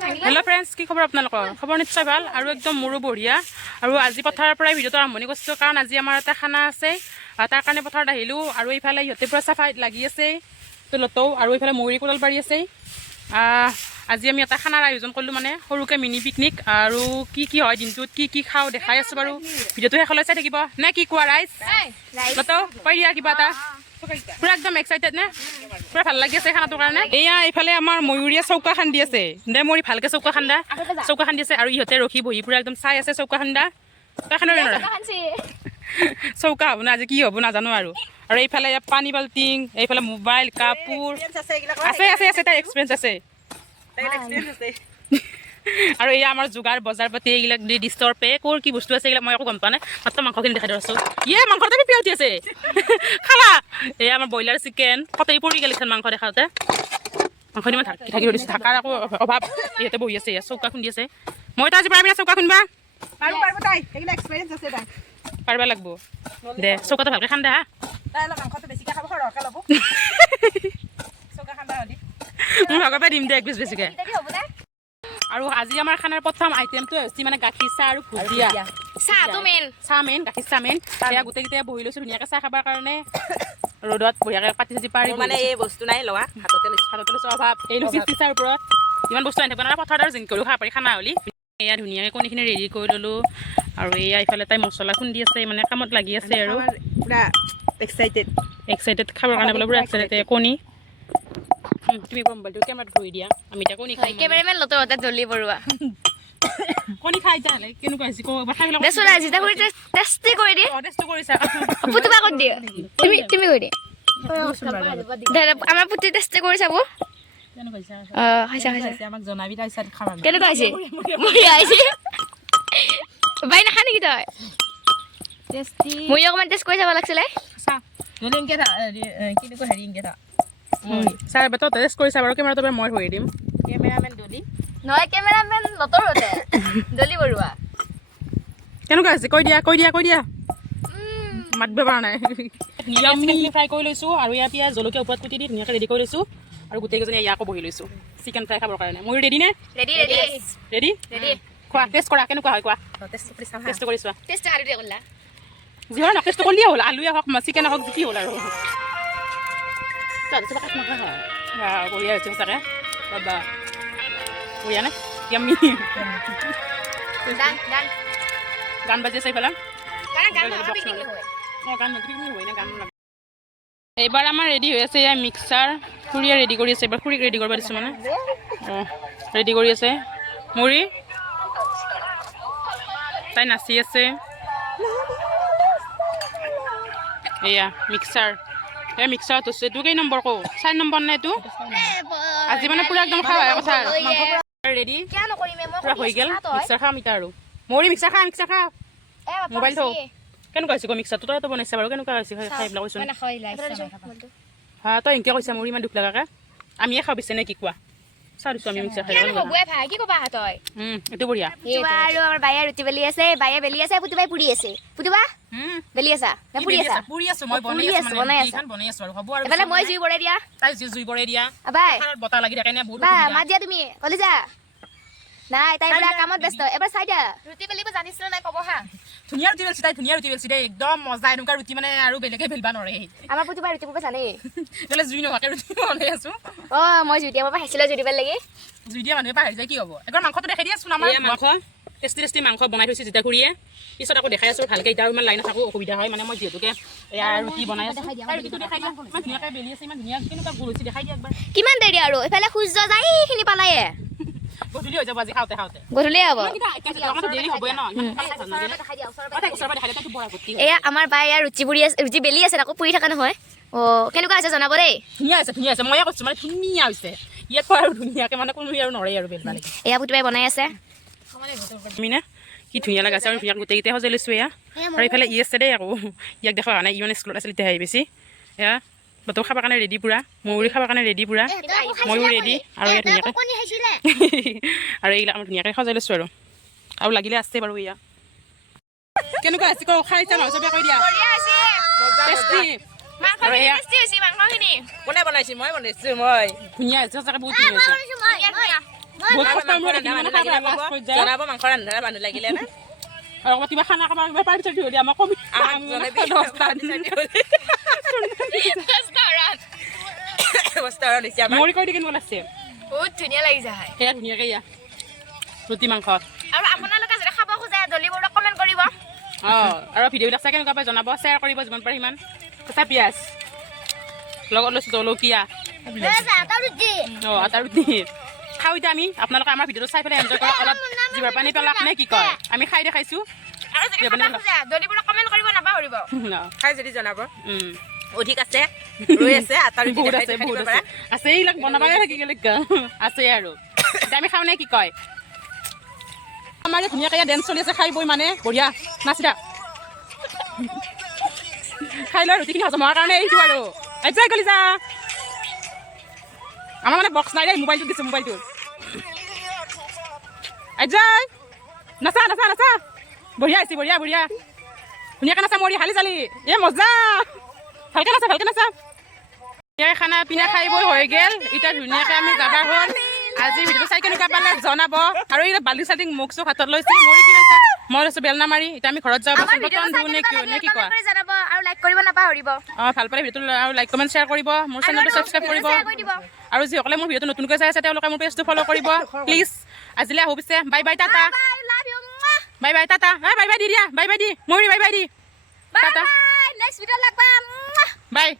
Hello' friends, কি খবৰ আপোনালোকৰ? খবৰ নিশ্চয় ভাল আৰু একদম মোৰো বঢ়িয়া। আৰু আজি পথাৰৰ পৰাই ভিডিঅ'টো আৰম্ভণি কৰিছোঁ, কাৰণ আজি আমাৰ এটা খানা আছে। তাৰ কাৰণে পথাৰত আহিলোঁ। আৰু এইফালে ইহঁতে পূৰা চাফাই লাগি আছে তলতো, আৰু এইফালে মৌৰী কোদাল পাৰি আছে। আজি আমি এটা খানাৰ আয়োজন কৰিলোঁ, মানে সৰুকৈ মিনি পিকনিক। আৰু কি হয় দিনটোত কি খাওঁ দেখাই আছোঁ বাৰু। ভিডিঅ'টো শেষলৈ চাই থাকিব নে কি কোৱা ৰাইজ? লতো কৈ দিয়া কিবা এটা। পুৰা একদম এক্সাইটেড নে? পুৰা ভাল লাগি আছে খানাটোৰ কাৰণে। এয়া এইফালে আমাৰ ময়ূৰীয়ে চৌকা খান্দি আছে দে, মৰি ভালকে চৌকা খান্দা আছে। আৰু ইহঁতে ৰখি বহি পুৰা একদম চাই আছে চৌকা খান্দা। চৌকা হ'ব না আজি, কি হ'ব নাজানো। আৰু এইফালে পানী বাল্টিং, এইফালে মোবাইল, কাপোৰ আছে। তাৰ এক্সপিৰিয়েঞ্চ আছে। আৰু এয়া আমাৰ যোগাৰ বজাৰ পাতি এইবিলাক ডিষ্টৰ পে ক'ৰ কি বস্তু আছে এইবিলাক মই একো গম পোৱা নাই। মাত্ৰ মাংসখিনি দেখাই দিছোঁ। মাংসটো পিপি উঠি আছে খালা। এয়া আমাৰ ব্ৰইলাৰ চিকেন কটেই পৰি গ'ল এখন মাংস দেখাওঁতে। মাংসখিনি মই ঢাকি ধৰিছোঁ, ঢাকাৰ আকৌ অভাৱ। ইহঁতে বহি আছে, চৌকা খুন্দি আছে। মইতো আজি পাৰিবি না চৌকা খুন্দবা? পাৰিব লাগিব দে, চৌকাটো ভালকৈ খান্দা হা। মই ভাগৰ পৰা দিম দে এক পিচ বেছিকৈ। আৰু আজি আমাৰ খানাৰ প্ৰথম আইটেমটো হৈছে মানে গাখীৰ চাহ আৰু ভুজিয়া। চাহ মেইন, গাখীৰ চাহ মেইন। সেয়া গোটেইকেইটাই বহি লৈছোঁ ধুনীয়াকৈ চাহ খাবৰ কাৰণে। ৰ'দত বঢ়িয়াকৈ কাটি চাটি পাৰি মানে এই বস্তু নাই লোৱা, হাততে লৈছোঁ। অভাৱ এইটো চিচাৰ ওপৰত ইমান বস্তু আনি থাকিব নোৱাৰে। পথাৰত আৰু জিংক কৰিও খাব পাৰি খানা হ'লি। এয়া ধুনীয়াকৈ কণীখিনি ৰেডি কৰি ল'লোঁ। আৰু এয়া ইফালে তাই মছলা খুন্দি আছে, মানে কামত লাগি আছে আৰু পুৰা এক্সাইটেড খাবৰ কাৰণে বোলে পুৰা এক্সাইটেড। কণী তুমি মোবাইলটো কেমেৰাত ধৰি দিয়া, আমি এতিয়া কণী খাই কেমেৰামেন লতৰ হঠাৎ জ্বলি পৰুৱা কণী খাই যালে কেনেকুৱা হৈছে দেচোন আজিতা কৰি টেষ্টি কৰি দি টেষ্ট কৰিছা পুতুবা কৰি দি তুমি কৰি দি আমাৰ পুতি টেষ্টি কৰি চাব। আমাক জনাবি তাৰপিছত খাবা। কেনেকুৱা হৈছে? বঢ়িয়া হৈছে। বাই নাখা নেকি তই? মই অকণমান টেষ্ট কৰি চাব লাগিছিলে। ছাৰ বেটা টেষ্ট কৰিছা বাৰু। কেমেৰাটো মই ধৰি দিম। কেমেৰামেন দলি নহয়, কেমেৰামেন লতৰ হতে দলি বৰুৱা। কেনেকুৱা হৈছে কৈ দিয়া মাতিব পৰা নাই। চিকেনখিনি ফ্ৰাই কৰি লৈছোঁ। আৰু ইয়াত পিঁয়াজ জলকীয়া ওপৰত কুটি দি ধুনীয়াকৈ ৰেডি কৰি লৈছোঁ। আৰু গোটেইকেইজনী ইয়াকো বহি লৈছোঁ চিকেন ফ্ৰাই খাবৰ কাৰণে। মই ৰেডি নে? ৰেডি খোৱা, টেষ্ট কৰা কেনেকুৱা হয় কোৱা। টেষ্ট কৰি চোৱা। যি হয় না টেষ্ট কৰিলেই হ'ল। আলুৱে হওক চিকেনে হওক যি হ'ল আৰু বঢ়িয়া হৈছে সঁচাকৈ। বাবা বঢ়িয়া নে? গান বাজি আছে এইফালে। এইবাৰ আমাৰ ৰেডি হৈ আছে এয়া মিক্সাৰ। খুৰীয়ে ৰেডি কৰি আছে। এইবাৰ খুৰীক ৰেডি কৰিব দিছোঁ মানে। ৰেডি কৰি আছে মুড়ি। তাই নাচি আছে। এয়া মিক্সাৰ। এই মিক্সাৰত হৈছে এইটো কেই নম্বৰ কওঁ? 4 নম্বৰ নে এইটো? আজি মানে পুৰা একদম খাৱা কথা আৰু ৰেডি পুৰা হৈ গ'ল। মিক্সাৰ খাম এতিয়া আৰু মুড়ি মিক্সাৰ খা। মোবাইল থওঁ। কেনেকুৱা হৈছে মিক্সাৰটো? তইতো বনাইছা বাৰু। কেনেকুৱা হৈছে খাই এইবিলাক কৈছোঁ। হা তই এনেকৈ কৈছা মুড়ি ইমান দুখ লগাকৈ। আমিয়ে খাব বিচাৰে নে কি কোৱা? চাওঁ দিছোঁ আমি মিক্সাৰ খাই এইটো বঢ়িয়া। আৰু আমাৰ বায়ে ৰুটি বেলি আছে, বায়ে বেলি আছে, পুতুবাই পুৰি আছে। পুতুবা বেলি আছা নে পুৰি আছা? পুৰি আছোঁ মই, বনাই আছোঁ আৰু হ'ব আৰু এফালে মই জুই বৰাই দিয়া। তাই জুই বৰাই দিয়া। বাই বতাহ লাগি থাকে নে বহুত। মাত দিয়া তুমি কলিজা। নাই তাই পুৰা কামত ব্যস্ত। এবাৰ চাই দিয়া ৰুটি বেলিব জানিছিল নাই ক'ব হা। ধুনীয়া ৰুটি বেলছি তাই, ধুনীয়া ৰুটি বেলছি দেই। একদম মজা। এনেকুৱা ৰুটি মানে আৰু বেলেগে বেলিব নোৱাৰে। আমাৰ পুতুবাই ৰুটি বেলিব জানেই। তেতিয়াহ'লে জুই নোহোৱাকৈ ৰুটি বনাই আছোঁ। মই জুই দিয়া পাইছিলোঁ জুই দিব লাগি। জুই দিয়া মানুহে পাহৰি যায় কি হ'ব। এবাৰ মাংসটো দেখাই দিয়াচোন। আমাৰ মাংস টেষ্টি মাংস বনাই থৈছে যেতিয়া খুৰীয়ে। পিছত আকৌ দেখাই আছোঁ ভালকৈ। এতিয়া ইমান লাইন নাথাকোঁ, অসুবিধা হয় মানে। মই যিহেতুকে এয়া ৰুটি বনাই আছোঁ। ৰুটিটো দেখাই দিয়া। ইমান ধুনীয়াকৈ বেলি আছে, ইমান ধুনীয়া। কেনেকুৱা গোল হৈছে দেখাই দিয়া একবাৰ। কিমান দেৰি আৰু এইফালে সূৰ্য যায় এইখিনি পালায়ে। গধূলি হৈ যাব আজি খাওঁতে গধূলি হ'ব। দেৰি হ'বই ন। এয়া আমাৰ বাই ইয়াৰ ৰুটি বেলি আছে, আকৌ পুৰি থকা নহয়। কেনেকুৱা হৈছে জনাব দেই। ধুনীয়া হৈছে। ময়ে কৈছোঁ মানে ধুনীয়া হৈছে। ইয়াত আৰু ধুনীয়াকৈ মানে কোনো আৰু নৰে আৰু বেলবা লাগি। এয়া পুতুবাই বনাই আছে। আমি নে কি ধুনীয়া লগাইছে। আৰু ধুনীয়া গোটেইকেইটাই সজাই লৈছোঁ এয়া। আৰু এইফালে আছে দেই আকৌ। ইয়াক দেখা হোৱা নাই। ই মানে স্কুলত আছিল তেতিয়াহে বেছি। এয়া লতো খাবৰ কাৰণে ৰেডি পুৰা। ময়ূৰী খাবৰ কাৰণে ৰেডি পুৰা। ময়ো ৰেডি। আৰু ইয়াত ধুনীয়াকৈ আৰু এইবিলাক আমি ধুনীয়াকৈ সজাই লৈছোঁ আৰু লাগিলে আছে বাৰু। এয়া কেনেকুৱা আছে কওঁ? খাইছা নহয় চবে কৈ দিয়া। কোনে বনাইছে? মই বনাইছোঁ। ধুনীয়া হৈছে সঁচাকৈ বহুত ধুনীয়া হৈছে। বহুত কষ্ট মোৰ দেখি মানে খাব লাজ কৰি যায় জনাব মাংস ৰান্ধা মানুহ লাগিলে না আৰু কিবা খানা খাব কিবা পাৰ্টি চাৰ্টি হৈ দিয়া আমাক কবি আমাক জনাবি বস্তা দিছে আমাৰ মৰি কৰি দি কেনেকুৱা লাগছে বহুত ধুনীয়া লাগিছে খাই সেয়া ধুনীয়াকৈ ইয়া ৰুটি মাংস আৰু আপোনালোকে যদি খাব খোজে দলিবোৰক কমেণ্ট কৰিব আৰু ভিডিঅ'বিলাক চাই কেনেকুৱা পাই জনাব শ্বেয়াৰ কৰিব যিমান পাৰে সিমান কেঁচা পিঁয়াজ লগত লৈছোঁ জলকীয়া আটা ৰুটি খাওঁ এতিয়া আমি আপোনালোকে আমাৰ ভিডিঅ'টো চাই পেলাই এনজয় কৰক অলপ জিভাৰ পানী পেলাক নে কি কয় আমি খাই দেখাইছোঁ আৰু যদি খাব খোজে দলিবোৰক কমেণ্ট কৰিব নাপাহৰিব খাই যদি জনাব অধিক আছে ৰৈ আছে আটা ৰুটি বহুত আছে বহুত আছে আছে এইবিলাক বনাবাই থাকি গ'লে আছে আৰু এতিয়া আমি খাওঁ নে কি কয় আমাৰ ধুনীয়াকৈ ইয়াত ডেন্স চলি আছে খাই বৈ মানে বঢ়িয়া নাচিৰা খাই লৈ ৰুটিখিনি হজম হোৱাৰ কাৰণে এইটো আৰু এনজয় কৰি যা আমাৰ মানে বক্স নাই দেই মোবাইলটো দিছোঁ মোবাইলটো এনজয় নাচা নাচা নাচা বঢ়িয়া হৈছে বঢ়িয়া বঢ়িয়া ধুনীয়াকৈ নাচা মৰি হালি চালি এ মজা ভালকৈ নাচা ধুনীয়াকৈ খানা পিনা খাই বৈ হৈ গ'ল এতিয়া ধুনীয়াকৈ আমি যাবা হ'ল আজি ভিডিঅ'টো চাই কেনেকুৱা পালে জনাব আৰু এই বালি চালি মুখ চুখ হাতত লৈছে মৰি কি লৈছে মই লৈছোঁ বেলনা মাৰি এতিয়া আমি ঘৰত যাওঁ বাচন বৰ্তন ধুওঁ নে কি কোৱা আৰু লাইক কৰিব নাপাহৰিব ভাল পালে ভিডিঅ'টো আৰু লাইক কমেণ্ট শ্বেয়াৰ কৰিব মোৰ চেনেলটো ছাবস্ক্ৰাইব কৰিব আৰু যিসকলে মোৰ ভিডিঅ'টো নতুনকৈ চাই আছে তেওঁলোকে মোৰ পেজটো ফ'ল' কৰিব প্লিজ আজিলৈ আহোঁ পিছে bye bye tata bye bye tata bye bye দি দিয়া বাই বাই দি মৰি বাই বাই দি টাটা নেক্সট ভিডিঅ' লগ পাম বাই